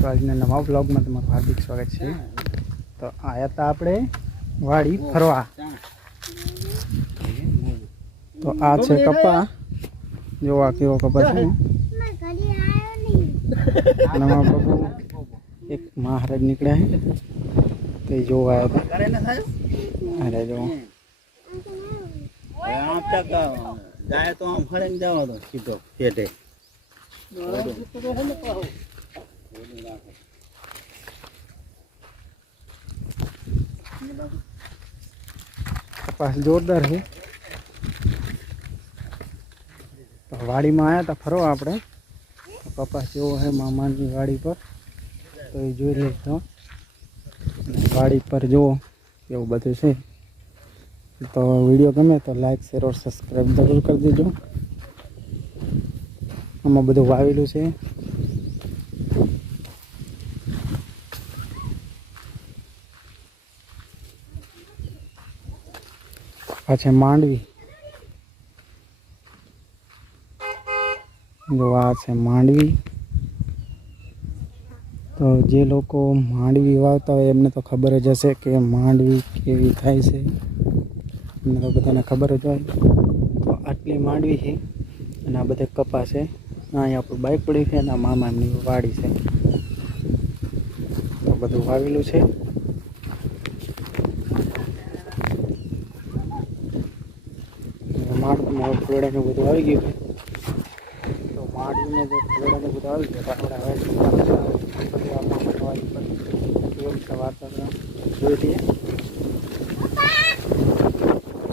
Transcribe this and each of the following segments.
તો આજના નવા વ્લોગમાં તમારું હાર્દિક સ્વાગત છે। તો આયા હતા આપણે વાડી ફરવા। તો આ છે કપા, જો આ કેવો કપા છે। નવા બાબુ એક મહારાજ નીકળ્યા છે તો એ જોવા આવ્યા હતા। અરે જો આમ તક જાય તો આમ ફરીને જાવ તો સીધો પેટે कपास जोरदार है। तो वाड़ी में आया था फरवा आपणे तो कपास जो है मामा की वाड़ी पर तो ये जो लेते वाड़ी पर जो एवं बधु है। तो वीडियो गमे तो लाइक शेर और सब्सक्राइब जरूर कर दीजो। आम बधु वावेलू है। पाछे मांडवी जो आ छे मांडवी। तो जे लोग मांडवी वावता होय एमने तो खबर ज हशे कि मांडवी केवी थाय छे। एमने तो बधाने खबर ज होय। तो आटली मांडवी है अने आ बधे कपास है। अहीं आपणी बाइक पड़ी है अने मामा एमनी वाड़ी है। तो बधुं वावेलुं छे। मांडवीमां फूलोड़ा ने बधुं आवी गयुं है। तो मांडवी में जो फूलोड़ा ने बधुं आवी गयुं तो आपणे હવે वातावरण જોઈ લઈએ।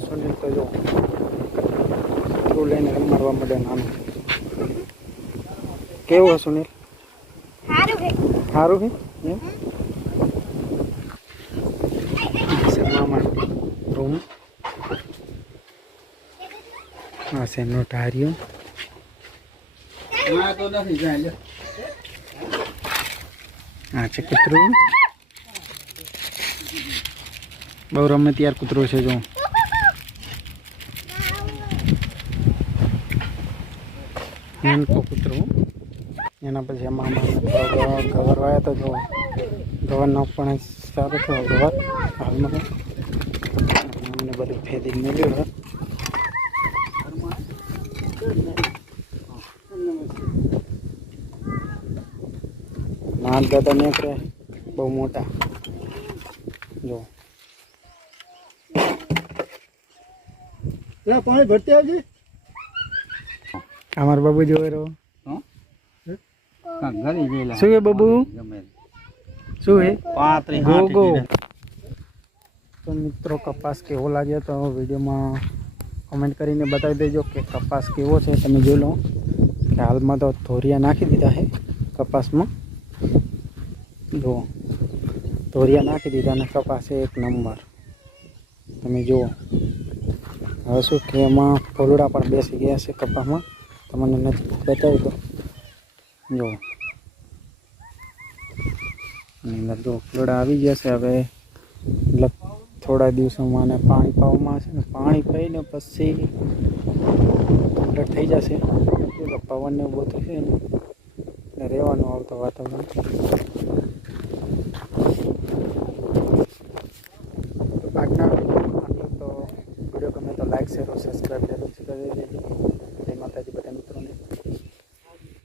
સુનિલ તો જો લઈને રમાડવા માંડે નાનું। કેવું હે સુનિલ? સારું હે એમ? મામા રૂમ આ છે નોટારીઓ। આ તો નથી જાય લે આ છે કૂતરું। બહુ રમે ત્યાર કૂતરો છે જો। નાનકો કૂતરો એના પછી મામા ગવર વાયા તો જો ગવરનો પણ સારો થયો ગવર હાલમાં અમને બધું ફેદી મળ્યું હે। નાન દાદા નીકળે બહુ મોટા જો લે પાણી ભરતી આવજે। અમાર બાબુ જોવે રો કા ઘરે જેલા શું હે બાબુ ગમે શું હે 35 ગો ગો। 60 तो मित्रों कपास केवो लाग्यो तो वीडियो में कमेंट करीने बतावी देजो कि कपास केवो छे। तमे जोई लो कि हाल में तो धोरिया नाखी दीधा है कपास में। जो धोरिया नाखी दीधा ने कपास एक नंबर तमे जो हवे शुं के एमां फूलड़ा पण बेसी गया छे कपास में। तमने नजीक बतावी दो जो अंदर जो फूलड़ा आवी गया छे। हवे थोड़ा दिवसों में पानी पाववामां आवशे। पानी पीने पछी कम्प्लीट थई जशे। पवन ने उभो थशे ने रहेवानुं आवतो वातावरण।